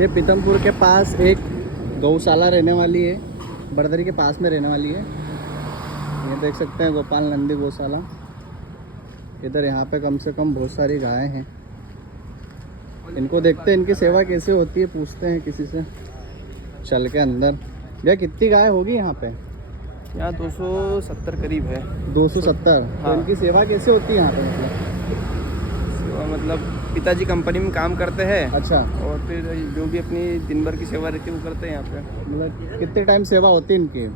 ये पीतमपुर के पास एक गौशाला रहने वाली है, बड़दरी के पास में रहने वाली है। ये देख सकते हैं गोपाल नंदी गौशाला। इधर यहाँ पे कम से कम बहुत सारी गायें हैं। इनको देखते हैं इनकी सेवा कैसे होती है, पूछते हैं किसी से चल के अंदर। भैया कितनी गाय होगी यहाँ पे? यहाँ 270 करीब है। 270। हाँ। तो इनकी सेवा कैसे होती है यहाँ पे मतलब पिताजी कंपनी में काम करते हैं। अच्छा। और फिर जो भी अपनी दिन भर की सेवा रहती है वो करते हैं यहाँ पे। मतलब कितने टाइम सेवा होती है इनकी?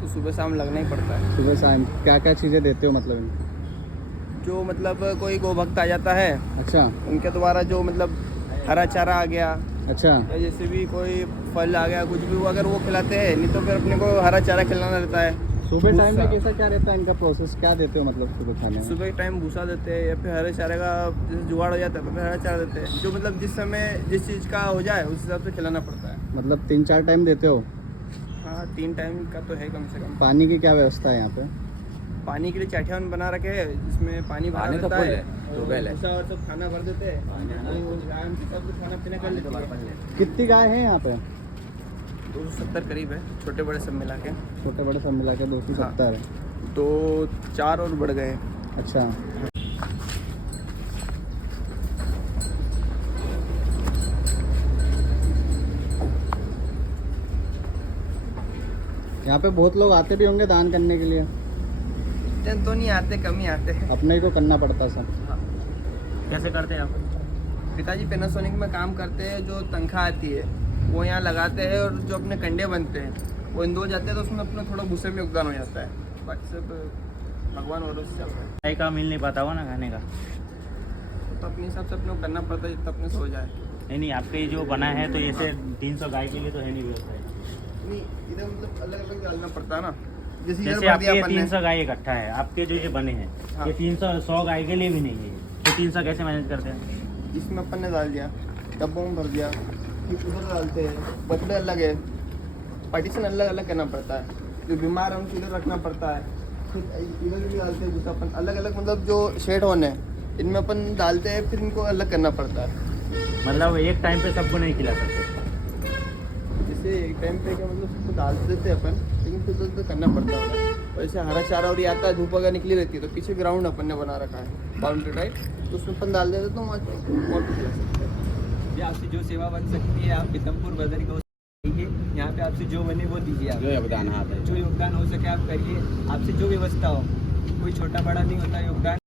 तो सुबह शाम लगना ही पड़ता है। सुबह शाम क्या क्या चीज़ें देते हो मतलब इनको? जो मतलब कोई गौ भक्त आ जाता है, अच्छा उनके द्वारा जो मतलब हरा चारा आ गया, अच्छा। या जैसे भी कोई फल आ गया, कुछ भी वो अगर वो खिलाते हैं, नहीं तो फिर अपने को हरा चारा खिलाना रहता है। सुबह टाइम में कैसा क्या रहता है इनका प्रोसेस, क्या देते हो मतलब सुबह खाने में? सुबह के टाइम भूसा देते हैं, या फिर हरे चारे का जैसे जुगाड़ हो जाता है तो फिर हरा चारा देते हैं। जो मतलब जिस समय जिस चीज़ का हो जाए उस हिसाब से खिलाना पड़ता है। मतलब 3-4 टाइम देते हो? हाँ, 3 टाइम का तो है कम से कम। पानी की क्या व्यवस्था है यहाँ पे? पानी के लिए चाठियान बना रखे हैं, जिसमें पानी भरा रहता है। भूसा और सब खाना भर देते हैं, आराम से सब खाना पीना कर लेते हैं। कितनी गाय है यहाँ पे? 270 करीब है, छोटे बड़े सब मिला के। छोटे बड़े सब मिला के 270। 2-4 और बढ़ गए। अच्छा। यहाँ पे बहुत लोग आते भी होंगे दान करने के लिए? इतने तो नहीं आते, कम ही आते हैं। अपने ही को करना पड़ता सब। कैसे करते हैं आप? पिताजी पैनासोनिक में काम करते हैं, जो तनख्वाह आती है वो यहाँ लगाते हैं, और जो अपने कंडे बनते हैं वो इंदौर जाते हैं, तो उसमें अपना थोड़ा भूसे में योगदान हो जाता है। बाकी सब भगवान और से चल रहा है। चाय का मिल नहीं पाता हुआ ना खाने का, तो अपने हिसाब से अपने को करना पड़ता है जितना अपने से हो जाए। नहीं आपके जो बना है तो ऐसे 300 गाय के लिए तो है नहीं व्यवस्था। नहीं, इधर मतलब अलग अलग डालना पड़ता है ना। जैसे इधर जैसे भर दिया आपके अपन ने। 300 गाय इकट्ठा है, आपके जो ये बने हैं हाँ। ये 300 गाय के लिए भी नहीं है, तो 300 कैसे मैनेज करते हैं? इसमें अपन ने डाल दिया, डब्बों में भर दिया, फिर उधर डालते हैं। बछड़े अलग है, पार्टीशन अलग अलग करना पड़ता है। जो बीमार है उनको इधर रखना पड़ता है, फिर इधर भी डालते हैं भूसा अपन अलग अलग। मतलब जो शेड होने हैं इनमें अपन डालते हैं, फिर इनको अलग करना पड़ता है। मतलब एक टाइम पे सबको नहीं खिला सकते? जैसे एक टाइम पे क्या मतलब सबको डाल देते हैं अपन, लेकिन फिर तो करना पड़ता है। वैसे हरा चारा और ये आता है, धूप अगर निकली रहती है तो पीछे ग्राउंड अपन ने बना रखा है बाउंड्री टाइप, तो उसमें अपन डाल देते तो वहाँ खिला सकते हैं। ये आपसे जो सेवा बन सकती है, आप पीतमपुर बदरी को आइए, यहाँ पे आपसे जो बने वो दीजिए। आप जो योगदान हो सके आप करिए, आपसे जो व्यवस्था हो, कोई छोटा बड़ा नहीं होता योगदान।